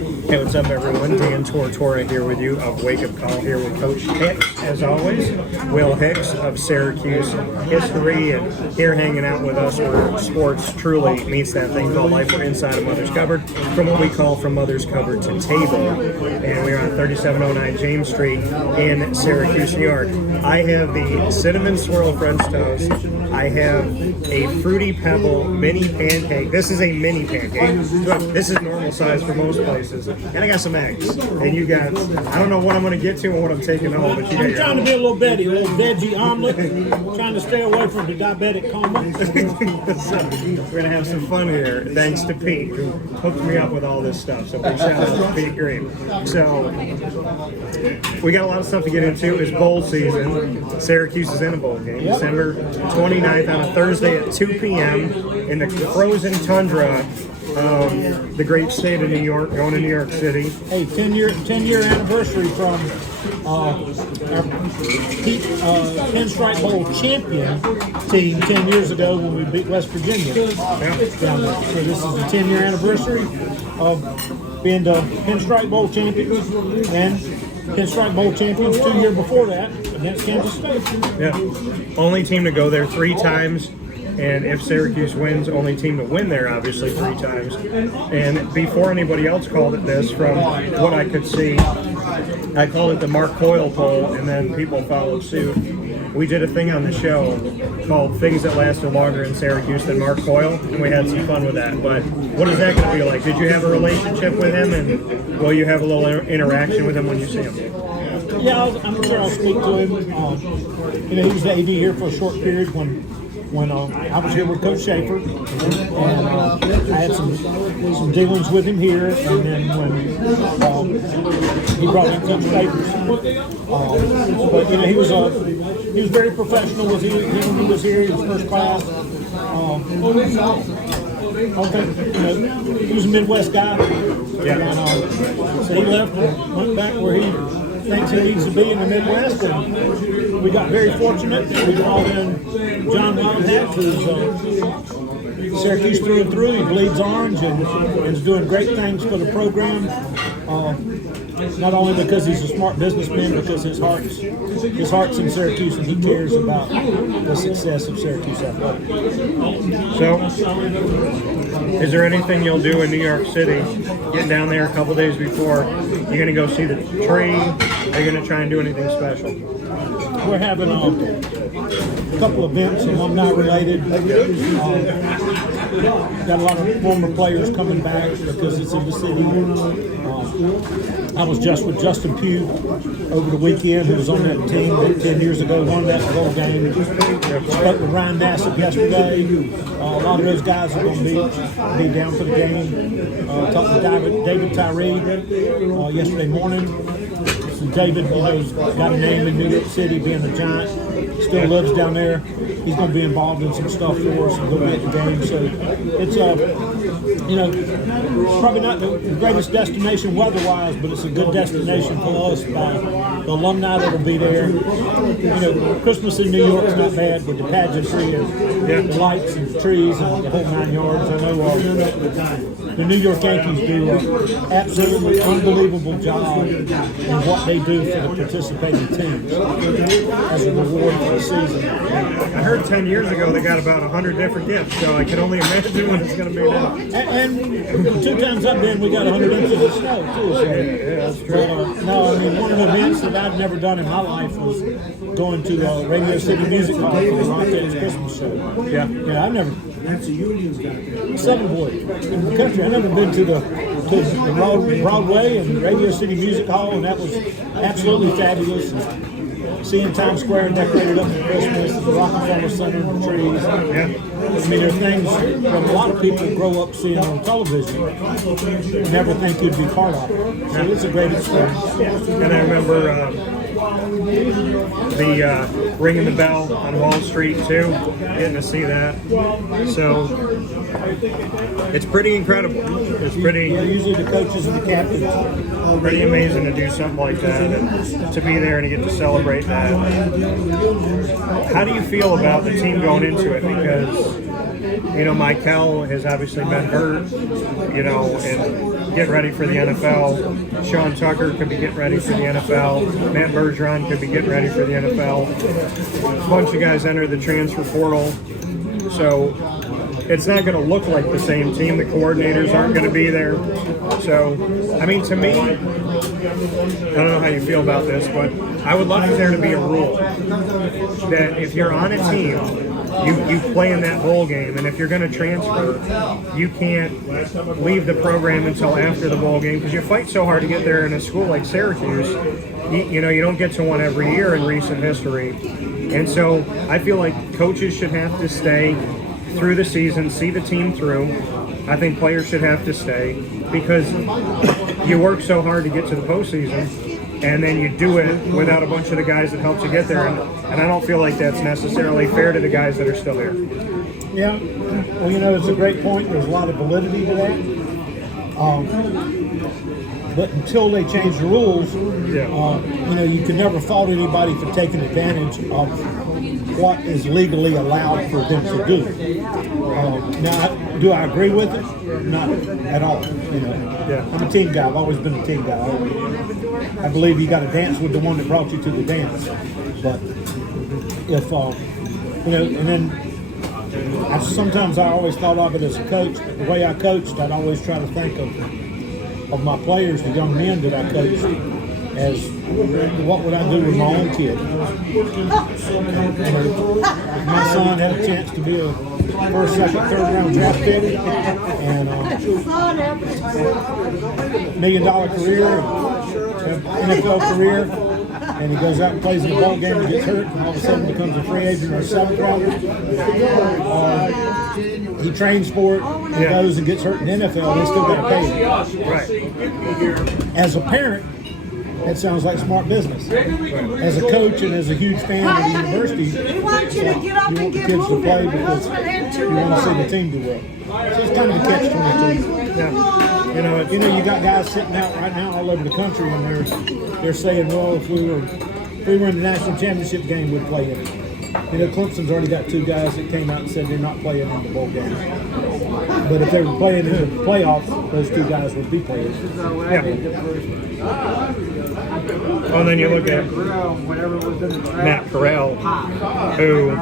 Hey, what's up, everyone? Dan Tortora here with you of Wake Up Call, here with Coach Hicks, as always. Will Hicks of Syracuse History, and here hanging out with us where sports truly meets that thing called life. We're inside of Mother's Cupboard, from what we call from Mother's Cupboard to Table. And we're on 3709 James Street in Syracuse, New York. I have the Cinnamon Swirl French Toast. I have a Fruity Pebble mini pancake. This is a mini pancake. This is normal size for most places. And I got some eggs. And you got, I don't know what I'm going to get to and what I'm taking home, but you got I'm trying to be a little veggie omelet. Trying to stay away from the diabetic coma. So, we're going to have some fun here, thanks to Pete, who hooked me up with all this stuff. So big shout out to Pete Green. So, we got a lot of stuff to get into. It's bowl season. Syracuse is in a bowl game. Yep. December 29th on a Thursday at 2 p.m. in the frozen tundra of the great state of New York, going to New York City. Hey, 10-year anniversary from our Pinstripe Bowl champion team 10 years ago when we beat West Virginia. Down there. So this is the 10-year anniversary of being the Pinstripe Bowl champions, and Pinstripe Bowl champions 2 years before that against Kansas State. Yeah, only team to go there 3 times, and if Syracuse wins, only team to win there, obviously, 3 times. And before anybody else called it this, from what I could see, I called it the Mark Coyle poll, and then people followed suit. We did a thing on the show called Things That Lasted Longer in Syracuse Than Mark Coyle, and we had some fun with that. But what is that going to be like? Did you have a relationship with him, and will you have a little interaction with him when you see him? Yeah, I'm sure I'll speak to him. He was the AD here for a short period when I was here with Coach Schaefer, and I had some dealings with him here, and then when he brought in Coach Schaefer. But he was very professional when he was here. He was first class. He was a Midwest guy. Yeah. And, so he left and went back where he thinks he needs to be in the Midwest, and we got very fortunate. We brought in John Wildhat, who's Syracuse through and through. He bleeds orange and is doing great things for the program. Not only because he's a smart businessman, because his heart's in Syracuse, and he cares about the success of Syracuse athletics. So, is there anything you'll do in New York City? Getting down there a couple days before, you're going to go see the tree? Are you going to try and do anything special? We're having a couple events, alumni related. Got a lot of former players coming back because it's in the city. I was just with Justin Pugh over the weekend, who was on that team that 10 years ago won that bowl game. Spoke with Ryan Nassib yesterday. A lot of those guys are going to be down for the game. Talked to David Tyree yesterday morning. So David has got a name in New York City, being a Giant. Still lives down there. He's going to be involved in some stuff for us and go get the game. So it's probably not the greatest destination weather-wise, but it's a good destination for us by the alumni that will be there. Christmas in New York is not bad with the pageantry and the lights and the trees and the whole 9 yards. I know the New York Yankees do an absolutely unbelievable job in what they do for the participating teams as a reward for the season. I heard 10 years ago they got about 100 different gifts, so I can only imagine what it's going to be now. And 2 times I've been, we got 100 inches of snow too. So. Yeah, that's true. No, I mean, one of the events that I've never done in my life was going to Radio City Music Hall for the Rockets Christmas show. Yeah, I've never. That's a Union's guy. Southern boy in the country. I've never been to the Broadway and Radio City Music Hall, and that was absolutely fabulous. Seeing Times Square decorated up for Christmas, the Rockefeller Center, and the trees. I mean, there are things that a lot of people grow up seeing on television and never think you'd be part of it. So it's a great experience. And I remember the ringing the bell on Wall Street too, getting to see that. So it's pretty incredible. It's pretty. Usually the coaches and the captains. Pretty amazing to do something like that, and to be there and to get to celebrate that. How do you feel about the team going into it? Because Michael has obviously been hurt, and getting ready for the NFL. Sean Tucker could be getting ready for the NFL. Matt Bergeron could be getting ready for the NFL. A bunch of guys enter the transfer portal. So it's not going to look like the same team. The coordinators aren't going to be there. So, I mean, to me, I don't know how you feel about this, but I would love for there to be a rule that if you're on a team, you play in that bowl game, and if you're going to transfer, you can't leave the program until after the bowl game because you fight so hard to get there in a school like Syracuse. You know, you don't get to one every year in recent history. And so I feel like coaches should have to stay through the season, see the team through. I think players should have to stay because you work so hard to get to the postseason, and then you do it without a bunch of the guys that helped you get there. And I don't feel like that's necessarily fair to the guys that are still there. Yeah, well, you know, it's a great point. There's a lot of validity to that. But until they change the rules, you know, you can never fault anybody for taking advantage of what is legally allowed for them to do. Now, do I agree with it? Not at all. You know, I'm a team guy. I've always been a team guy. I believe you got to dance with the one that brought you to the dance. But if you know, and then sometimes I always thought of it as a coach. The way I coached, I'd always try to think of my players, the young men that I coached, as what would I do with my own kid? If my son had a chance to be a first, second, third round draft pick and $1 million career, NFL career, and he goes out and plays in a bowl game and gets hurt and all of a sudden becomes a free agent or a seventh rounder, he trains for it and goes and gets hurt in the NFL, they still got to pay him. Right. As a parent, that sounds like smart business. As a coach and as a huge fan of the university, We want you to get up and get kids to play moving. because you want to see the team do well. So it's kind of a catch-22. Yeah. You know, you got guys sitting out right now all over the country, and they're saying, well, if we were in the national championship game, we'd play in it. You know, Clemson's already got 2 guys that came out and said they're not playing in the bowl game. But if they were playing in the playoffs, those 2 guys would be playing. Yeah. Well, then you look at Matt Corral, who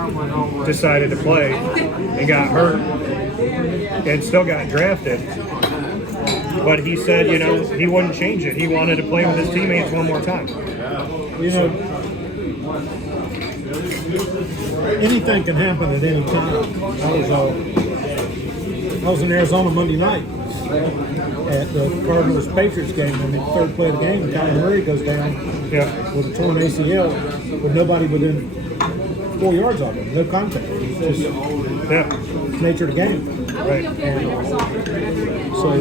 decided to play and got hurt and still got drafted. But he said, you know, he wouldn't change it. He wanted to play with his teammates one more time. You know, anything can happen at any time. I was in Arizona Monday night at the Cardinals-Patriots game, and the third play of the game, Kyler Murray goes down with a torn ACL with nobody within 4 yards of him, no contact. It's just it's nature of the game. Right. And so,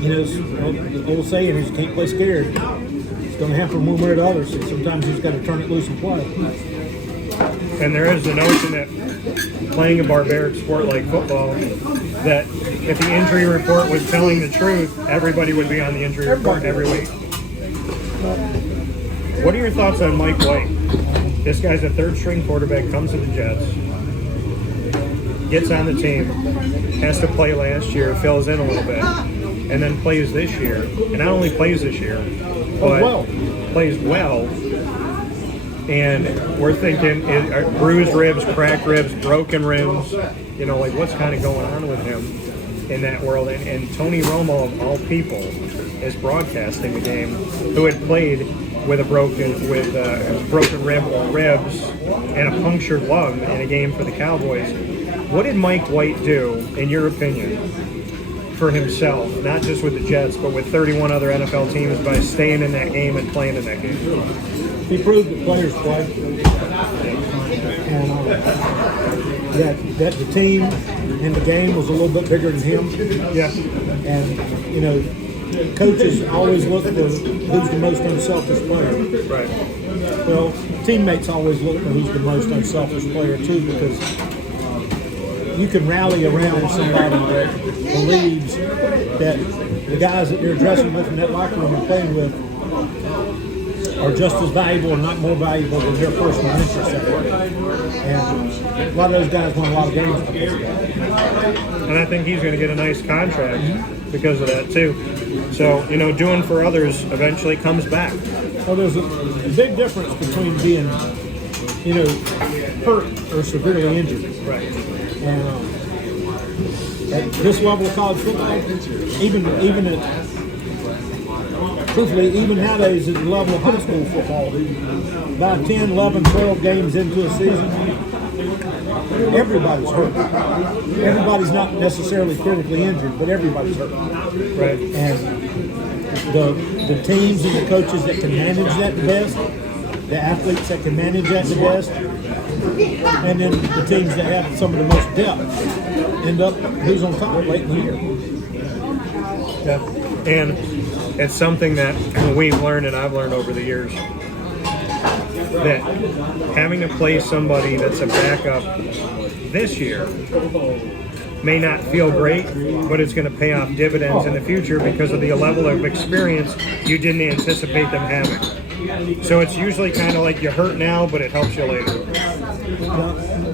you know, the old saying is you can't play scared. It's going to happen one way or the other, so sometimes you just got to turn it loose and play. And there is the notion that playing a barbaric sport like football, that if the injury report was telling the truth, everybody would be on the injury report every week. What are your thoughts on Mike White? This guy's a third-string quarterback, comes to the Jets, gets on the team, has to play last year, fills in a little bit, and then plays this year. And not only plays this year, but plays well. And we're thinking, bruised ribs, cracked ribs, broken ribs, you know, like what's kind of going on with him in that world. And Tony Romo, of all people, is broadcasting the game, who had played with a broken rib or ribs and a punctured lung in a game for the Cowboys. What did Mike White do, in your opinion, for himself, not just with the Jets, but with 31 other NFL teams by staying in that game and playing in that game? He proved that players play, and that the team and the game was a little bit bigger than him. Yeah. And, you know, coaches always look for who's the most unselfish player. Right. Well, teammates always look for who's the most unselfish player, too, because you can rally around somebody that believes that the guys that they're dressing with in that locker room and playing with are just as valuable, and not more valuable than their personal interests. And a lot of those guys won a lot of games. And I think he's going to get a nice contract because of that too. So, doing for others eventually comes back. Well, there's a big difference between being, hurt or severely injured. Right. And at this level of college football, even nowadays at the level of high school football, by 10, 11, 12 games into a season, everybody's hurt. Everybody's not necessarily critically injured, but everybody's hurt. Right. And the teams and the coaches that can manage that the best, the athletes that can manage that the best, and then the teams that have some of the most depth end up who's on top late in the year. Yeah. And it's something that we've learned and I've learned over the years, that having to play somebody that's a backup this year may not feel great, but it's going to pay off dividends in the future because of the level of experience you didn't anticipate them having. So it's usually kind of like you hurt now, but it helps you later.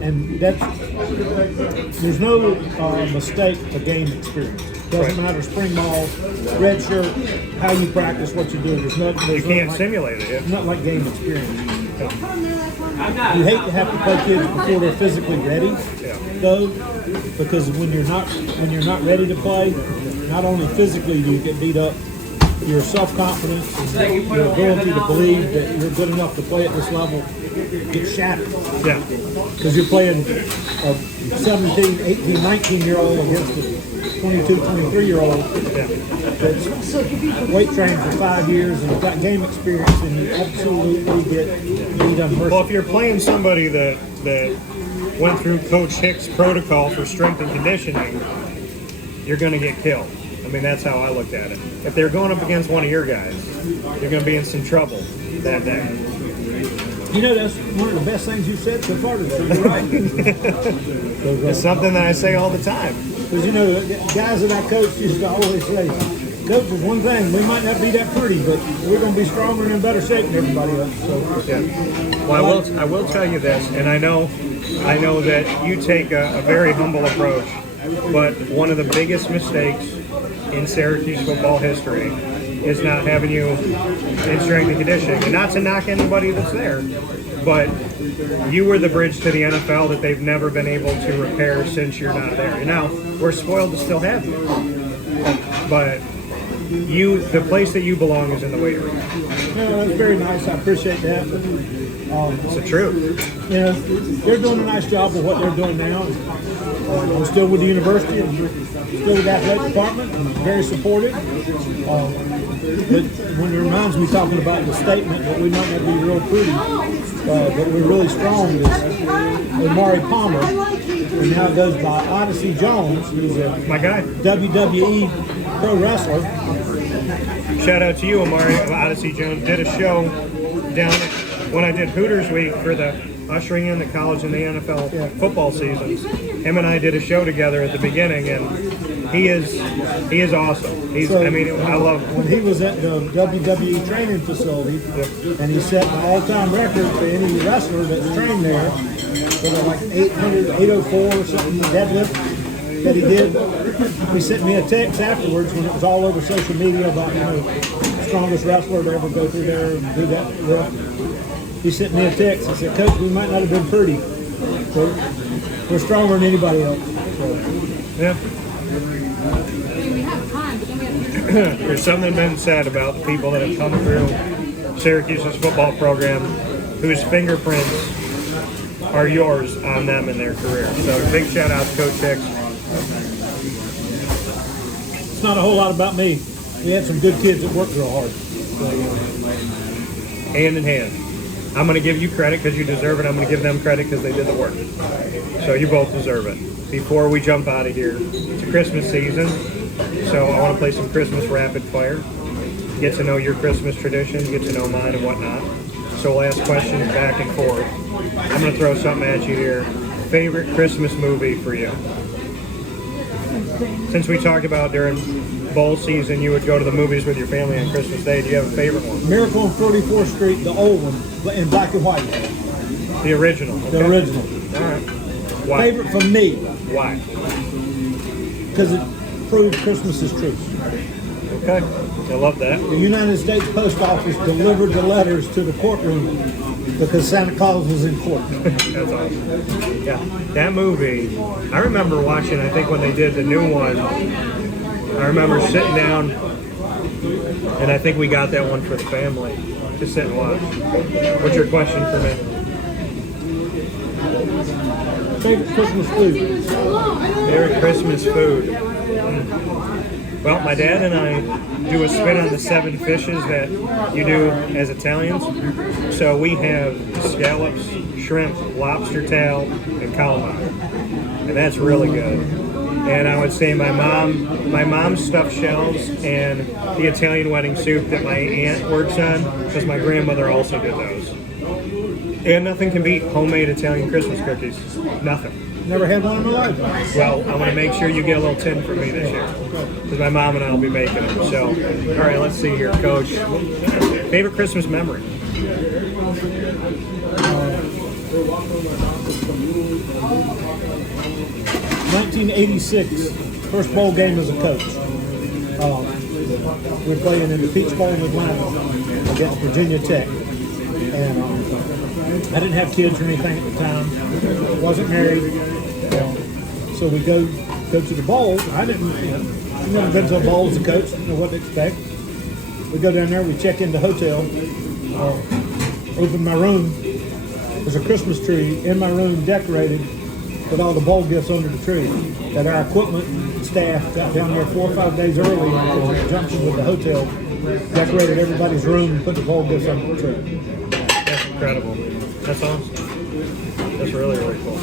And there's no mistake to gain experience. Doesn't matter, spring ball, red shirt, how you practice, what you do. You can't simulate it. It's not like game experience. You hate to have to play kids before they're physically ready, though, because when you're not ready to play, not only physically do you get beat up, your self-confidence and your ability to believe that you're good enough to play at this level gets shattered. Yeah. Because you're playing a 17, 18, 19-year-old against a 22, 23-year-old that's weight trained for 5 years and got game experience, and you absolutely get beat up. Well, if you're playing somebody that went through Coach Hicks' protocol for strength and conditioning, you're going to get killed. I mean, that's how I looked at it. If they're going up against one of your guys, you're going to be in some trouble that day. That's one of the best things you've said so far today. You're right. It's something that I say all the time. Because, guys that I coached used to always say, Coach, there's one thing, we might not be that pretty, but we're going to be stronger and in better shape than everybody else. So. Yeah. Well, I will tell you this, and I know that you take a very humble approach, but one of the biggest mistakes in Syracuse football history is not having you in strength and conditioning. And not to knock anybody that's there, but you were the bridge to the NFL that they've never been able to repair since you're not there. And now, we're spoiled to still have you. But the place that you belong is in the weight room. That's very nice. I appreciate that. It's the truth. They're doing a nice job of what they're doing now. I'm still with the university. I'm still with the athletic department. I'm very supportive. But when it reminds me talking about the statement that we might not be real pretty, but we're really strong, is Amari Palmer, and now goes by Odyssey Jones, who's My guy. WWE pro wrestler. Shout out to you, Amari. Odyssey Jones did a show down when I did Hooters Week for the ushering in the college and the NFL football seasons. Him and I did a show together at the beginning, and he is awesome. I love him. When he was at the WWE training facility, and he set the all-time record for any wrestler that's trained there, for like 804 or something, deadlift that he did. He sent me a text afterwards when it was all over social media about, strongest wrestler to ever go through there and do that lift. He sent me a text. He said, Coach, we might not have been pretty, but we're stronger than anybody else. So. Yeah. There's something been said about the people that have come through Syracuse's football program whose fingerprints are yours on them in their career. So big shout out to Coach Hicks. It's not a whole lot about me. We had some good kids that worked real hard. Hand in hand. I'm going to give you credit because you deserve it. I'm going to give them credit because they did the work. So you both deserve it. Before we jump out of here, it's a Christmas season, so I want to play some Christmas rapid fire. Get to know your Christmas traditions, get to know mine and whatnot. So we'll ask questions back and forth. I'm going to throw something at you here. Favorite Christmas movie for you? Since we talked about during bowl season, you would go to the movies with your family on Christmas Day. Do you have a favorite one? Miracle on 44th Street, the old one, in black and white. The original. Okay. The original. All right. Why? Favorite for me. Why? Because prove Christmas is true. Okay, I love that. The United States Post Office delivered the letters to the courtroom because Santa Claus was in court. That's awesome. Yeah, that movie, I remember watching, I think when they did the new one, I remember sitting down, and I think we got that one for the family to sit and watch. What's your question for me? Favorite Christmas food? Favorite Christmas food? Well, my dad and I do a spin on the 7 fishes that you do as Italians. So we have scallops, shrimp, lobster tail, and calamari. And that's really good. And I would say my mom's stuffed shells and the Italian wedding soup that my aunt works on, because my grandmother also did those. And nothing can beat homemade Italian Christmas cookies. Nothing. Never had one in my life. Well, I'm going to make sure you get a little tin for me this year, because my mom and I will be making them. So, all right, let's see here, Coach. Favorite Christmas memory? 1986, first bowl game as a coach. We were playing in the Peach Bowl in Atlanta against Virginia Tech. And I didn't have kids or anything at the time. Wasn't married. So we go to the bowl. I didn't, I've never been to a bowl as a coach. Didn't know what to expect. We go down there. We check in the hotel. Open my room. There's a Christmas tree in my room, decorated with all the bowl gifts under the tree. That our equipment staff got down there 4 or 5 days early in conjunction with the hotel, decorated everybody's room and put the bowl gifts under the tree. That's incredible. That's awesome. That's really, really cool.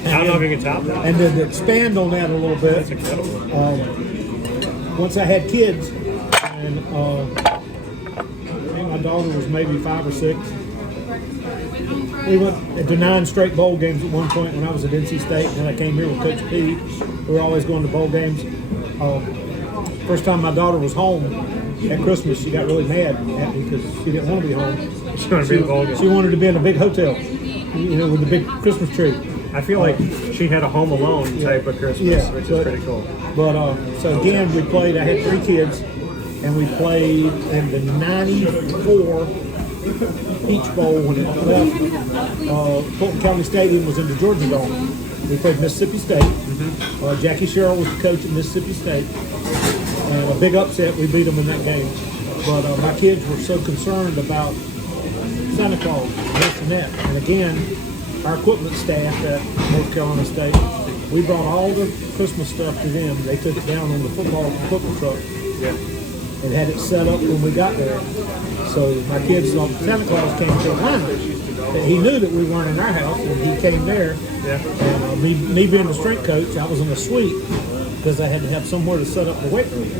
I don't know if you can top that. And then to expand on that a little bit, That's incredible. once I had kids, and I think my daughter was maybe 5 or 6, we went to 9 straight bowl games at one point when I was at NC State, and then I came here with Coach P. We were always going to bowl games. First time my daughter was home at Christmas, she got really mad at me because she didn't want to be home. She wanted to be in the bowl game. She wanted to be in a big hotel, with a big Christmas tree. I feel like she had a Home Alone type of Christmas, which is pretty cool. But so again, we played. I had 3 kids, and we played in the '94 Peach Bowl when it left. Fulton County Stadium was in the Georgia Dome. We played Mississippi State. Jackie Sherrill was the coach at Mississippi State, and a big upset. We beat them in that game. But my kids were so concerned about Santa Claus and this and that. And again, our equipment staff at North Carolina State, we brought all the Christmas stuff to them. They took it down on the football equipment truck and had it set up when we got there. So my kids thought Santa Claus came to Atlanta. He knew that we weren't in our house, and he came there. And me being the strength coach, I was in a suite because I had to have somewhere to set up the weight room.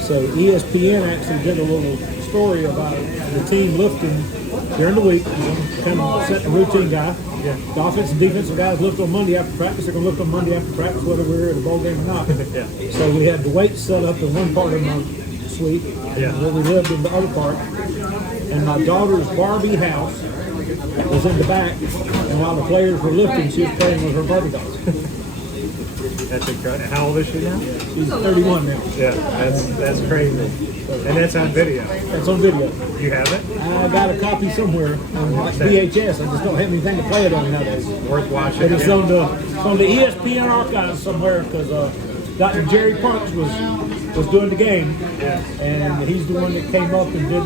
So ESPN actually did a little story about the team lifting during the week. Kind of set the routine guy. The offensive and defensive guys lift on Monday after practice. They're going to lift on Monday after practice, whether we're at a bowl game or not. So we had the weights set up in one part of my suite, where we lived in the other part. And my daughter's Barbie house was in the back. And while the players were lifting, she was playing with her Barbie dolls. That's incredible. How old is she now? She's 31 now. Yeah, that's crazy. And that's on video. That's on video. You have it? I got a copy somewhere on VHS. I just don't have anything to play it on nowadays. Worth watching. But it's on the ESPN archives somewhere because Dr. Jerry Punch was doing the game, and he's the one that came up and did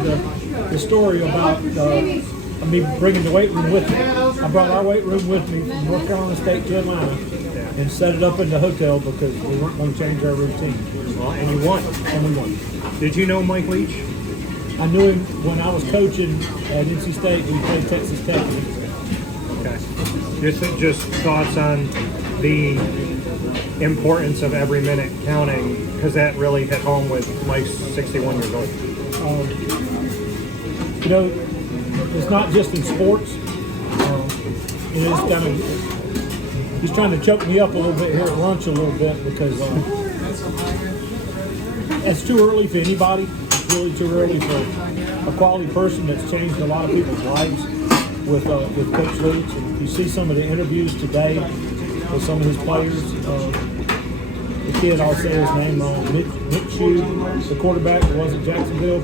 the story about me bringing the weight room with me. I brought our weight room with me from North Carolina State to Atlanta and set it up in the hotel because we weren't going to change our routine. Well, and you won. And we won. Did you know Mike Leach? I knew him when I was coaching at NC State. We played Texas Tech. Okay. Just thoughts on the importance of every minute counting, because that really hit home with Mike's 61 years old. It's not just in sports. It's kind of, he's trying to choke me up a little bit here at lunch a little bit because it's too early for anybody. It's really too early for a quality person that's changed a lot of people's lives with Coach Leach. And you see some of the interviews today with some of his players. The kid, I'll say his name, Minshew, the quarterback that was at Jacksonville.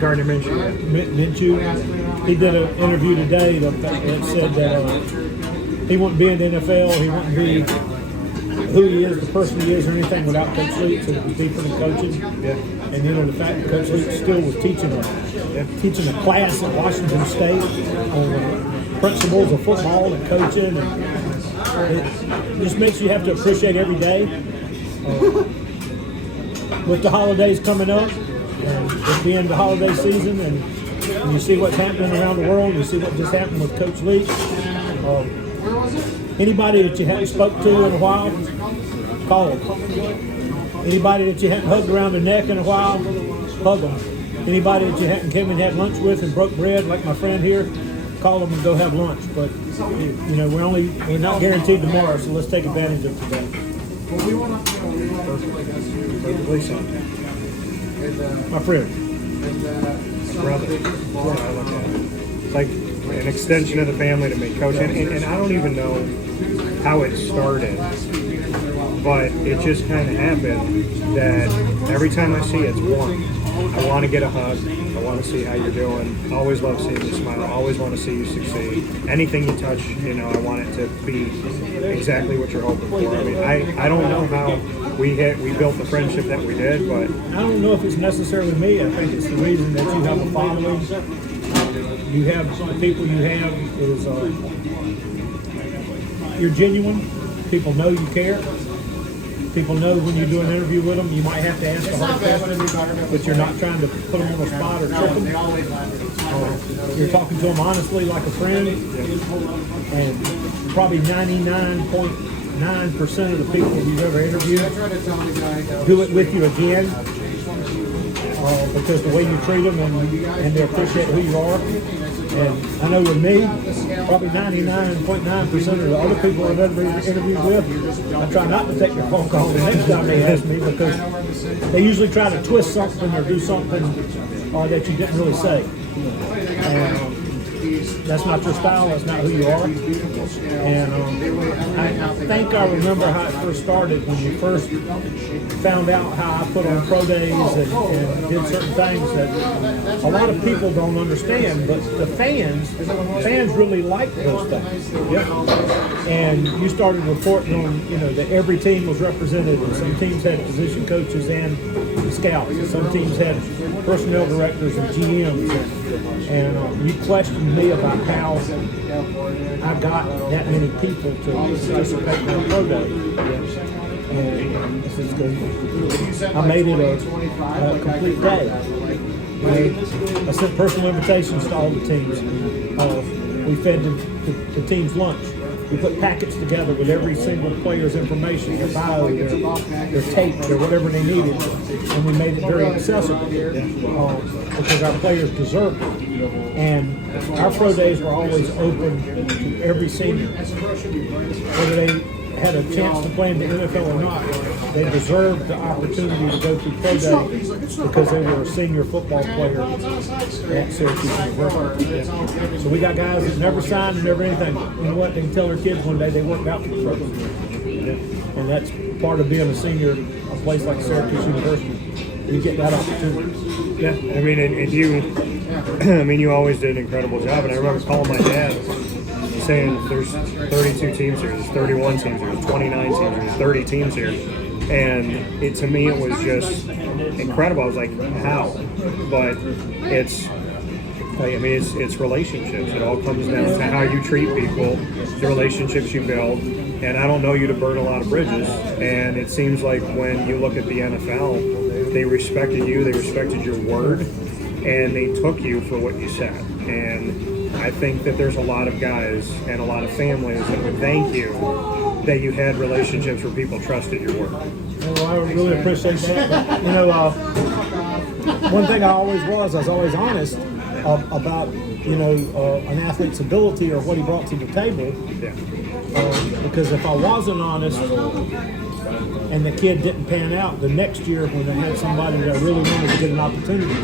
Gardner Minshew. Minshew. He did an interview today that said that he wouldn't be in the NFL, he wouldn't be who he is, the person he is, or anything without Coach Leach, so it was deeper than coaching. Yeah. And that the fact that Coach Leach still was teaching a class at Washington State on principles of football and coaching, and it just makes you have to appreciate every day. With the holidays coming up, and it being the holiday season, and you see what's happening around the world, you see what just happened with Coach Leach. Anybody that you haven't spoke to in a while, call them. Anybody that you hadn't hugged around the neck in a while, hug them. Anybody that you hadn't came and had lunch with and broke bread, like my friend here, call them and go have lunch. But you know, we're not guaranteed tomorrow, so let's take advantage of today. Perfectly said. My friend. Brother. I look at it. It's like an extension of the family to me, Coach. And I don't even know how it started, but it just kind of happened that every time I see it, it's warm. I want to get a hug. I want to see how you're doing. I always love seeing you smile. I always want to see you succeed. Anything you touch, you know, I want it to be exactly what you're hoping for. I mean, I don't know how we built the friendship that we did, but I don't know if it's necessarily me. I think it's the reason that you have a following. You have the people you have is you're genuine. People know you care. People know when you do an interview with them, you might have to ask a hard question, but you're not trying to put them on the spot or trick them. You're talking to them honestly like a friend, and probably 99.9% of the people you've ever interviewed do it with you again, because the way you treat them and they appreciate who you are. And I know with me, probably 99.9% of the other people I've ever interviewed with, I try not to take their phone call the next time they ask me, because they usually try to twist something or do something that you didn't really say. And that's not your style, that's not who you are. And I think I remember how it first started when you first found out how I put on pro days and did certain things that a lot of people don't understand, but the fans really like those things. And you started reporting on, you know, that every team was represented, and some teams had position coaches and scouts, and some teams had personnel directors and GMs, and you questioned me about how I got that many people to participate in the pro day. And this is good. I made it a complete day. I sent personal invitations to all the teams. We fed the teams lunch. We put packets together with every single player's information, their bio, their tape, their whatever they needed, and we made it very accessible because our players deserve it. And our pro days were always open to every senior, whether they had a chance to play in the NFL or not. They deserved the opportunity to go through pro day because they were a senior football player at Syracuse University. So we got guys that never signed and never anything. You know what? They can tell their kids one day they worked out for the program. And that's part of being a senior at a place like Syracuse University. You get that opportunity. yeah, I mean, and you, I mean, you always did an incredible job. And I remember calling my dad saying there's 32 teams here, there's 31 teams here, there's 29 teams here, there's 30 teams here. And to me, it was just incredible. I was like, how? But it's, I mean, it's relationships. It all comes down to how you treat people, the relationships you build. And I don't know you to burn a lot of bridges. And it seems like when you look at the NFL, they respected you, they respected your word, and they took you for what you said. And I think that there's a lot of guys and a lot of families that would thank you that you had relationships where people trusted your word. Well, I really appreciate that. But, you know, one thing I was always honest about, you know, an athlete's ability or what he brought to the table. Yeah. Because if I wasn't honest and the kid didn't pan out, the next year when they had somebody that I really wanted to get an opportunity,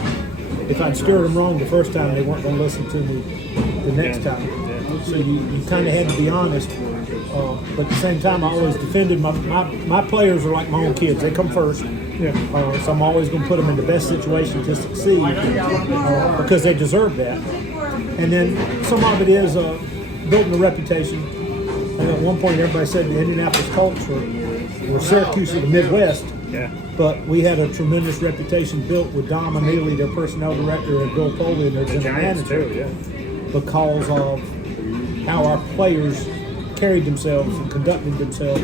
if I'd steered them wrong the first time, they weren't going to listen to me the next time. So you kind of had to be honest But at the same time, I always defended my players are like my own kids. They come first. Yeah. So I'm always going to put them in the best situation to succeed because they deserve that. And then some of it is building a reputation. And at one point, everybody said the Indianapolis Colts were Syracuse of the Midwest. Yeah. But we had a tremendous reputation built with Dom Neely, their personnel director, and Bill Foley, their general manager, too, yeah. because of how our players carried themselves and conducted themselves,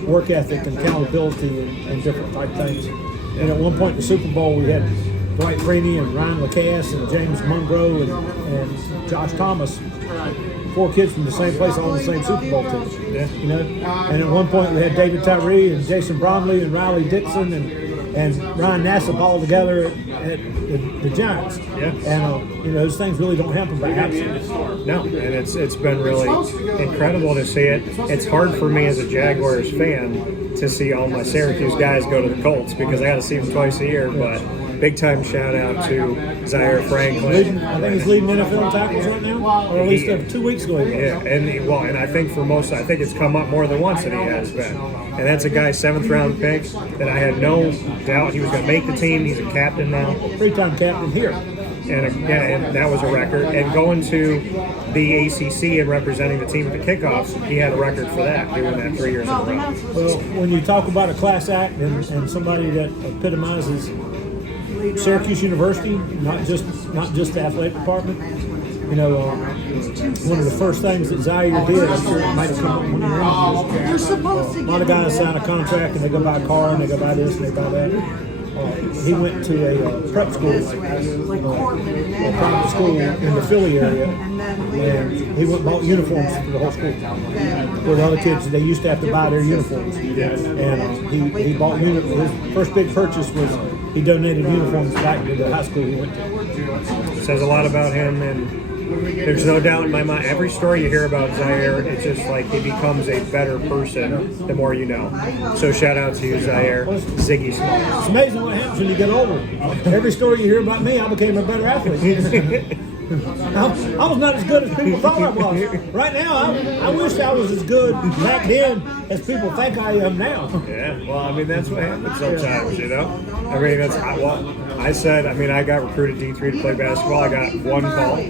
work ethic and accountability and different type things. And at one point in the Super Bowl, we had Dwight Freeney and Ryan Lacasse and James Monroe and Josh Thomas, 4 kids from the same place, all on the same Super Bowl team. Yeah. You know, and at one point we had David Tyree and Jason Bromley and Riley Dixon and Ryan Nassib all together at the Giants. Yeah. And you know, those things really don't happen by accident. No, and it's been really incredible to see it. It's hard for me as a Jaguars fan to see all my Syracuse guys go to the Colts because I got to see them twice a year. But big time shout out to Zaire Franklin. I think he's leading NFL tackles right now, or at least 2 weeks ago. Yeah, and I think I think it's come up more than once that he has been. And that's a guy 7th round pick that I had no doubt he was going to make the team. He's a captain now. 3-time captain here. And that was a record. And going to the ACC and representing the team at the kickoffs, he had a record for that, doing that 3 years in a row. Well, when you talk about a class act and somebody that epitomizes Syracuse University, not just the athletic department, you know, one of the first things that Zaire did, I'm sure it might have come up when a lot of guys sign a contract and they go buy a car and they go buy this and they buy that. He went to a prep school, a private school in the Philly area, and he went and bought uniforms for the whole school. Where the other kids, they used to have to buy their uniforms. And he bought uniforms. His first big purchase was he donated uniforms back to the high school he went to. Says a lot about him, and there's no doubt in my mind, every story you hear about Zaire, it's just like he becomes a better person the more you know. So shout out to you, Zaire. Ziggy Small. It's amazing what happens when you get older. Every story you hear about me, I became a better athlete. I was not as good as people thought I was. Right now, I wish I was as good back then as people think I am now. Yeah, well, I mean, that's what happens sometimes, you know? I mean, that's what I said. I mean, I got recruited D3 to play basketball. I got one call.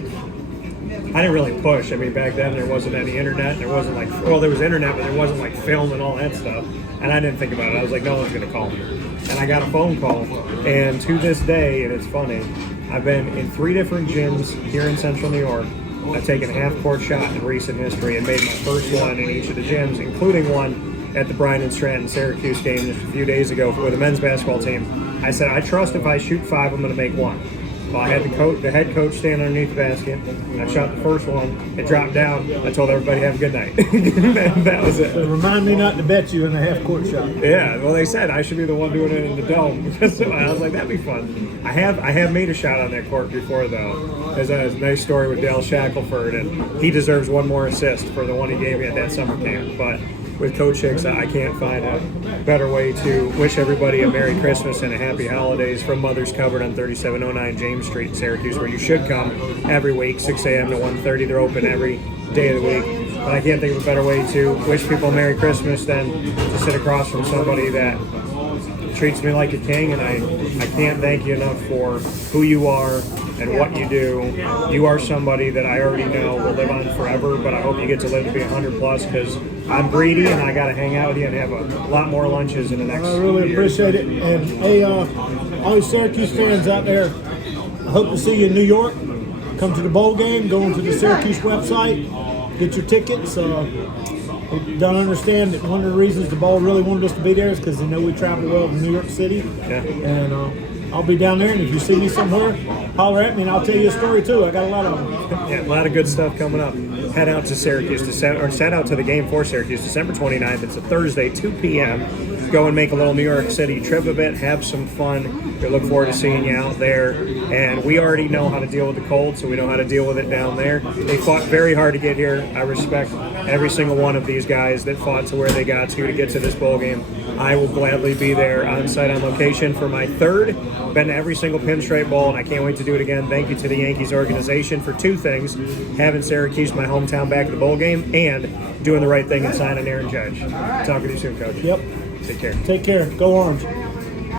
I didn't really push. I mean, back then there wasn't any internet. There wasn't like, well, there was internet, but there wasn't like film and all that stuff. And I didn't think about it. I was like, no one's going to call me. And I got a phone call. And to this day, and it's funny, I've been in 3 different gyms here in Central New York. I've taken a half-court shot in recent history and made my first one in each of the gyms, including one at the Bryan and Stratton Syracuse game just a few days ago with the men's basketball team. I said, I trust if I shoot 5, I'm going to make 1. Well, I had the head coach stand underneath the basket. I shot the first one. It dropped down. I told everybody, have a good night. that was it. So remind me not to bet you in a half-court shot. Yeah, well, they said I should be the one doing it in the dome. So I was like, that'd be fun. I have made a shot on that court before, though. There's a nice story with Dale Shackelford, and he deserves one more assist for the one he gave me at that summer camp. But with Coach Hicks, I can't find a better way to wish everybody a Merry Christmas and a Happy Holidays from Mother's Cupboard on 3709 James Street in Syracuse, where you should come every week, 6 a.m. to 1:30. They're open every day of the week. But I can't think of a better way to wish people a Merry Christmas than to sit across from somebody that treats me like a king, and I can't thank you enough for who you are and what you do. You are somebody that I already know will live on forever, but I hope you get to live to be 100 plus, because I'm greedy and I got to hang out with you and have a lot more lunches in the next I really years. appreciate it. And hey, all you Syracuse fans out there, I hope to see you in New York. Come to the bowl game, go onto the Syracuse website, get your tickets. We don't understand that one of the reasons the bowl really wanted us to be there is because they know we travel well to New York City. Yeah. And I'll be down there, and if you see me somewhere, holler at me and I'll tell you a story too. I got a lot of them. Yeah, a lot of good stuff coming up. Head out to Syracuse, head out to the game for Syracuse, December 29th. It's a Thursday, 2 p.m. go and make a little New York City trip of it, have some fun. We look forward to seeing you out there. And we already know how to deal with the cold, so we know how to deal with it down there. They fought very hard to get here. I respect every single one of these guys that fought to where they got to get to this bowl game. I will gladly be there on site on location for my third. Been to every single Pinstripe Bowl, and I can't wait to do it again. Thank you to the Yankees organization for two things: having Syracuse, my hometown, back at the bowl game, and doing the right thing and signing Aaron Judge. Talking to you soon, Coach. Yep. Take care. Take care. Go Orange.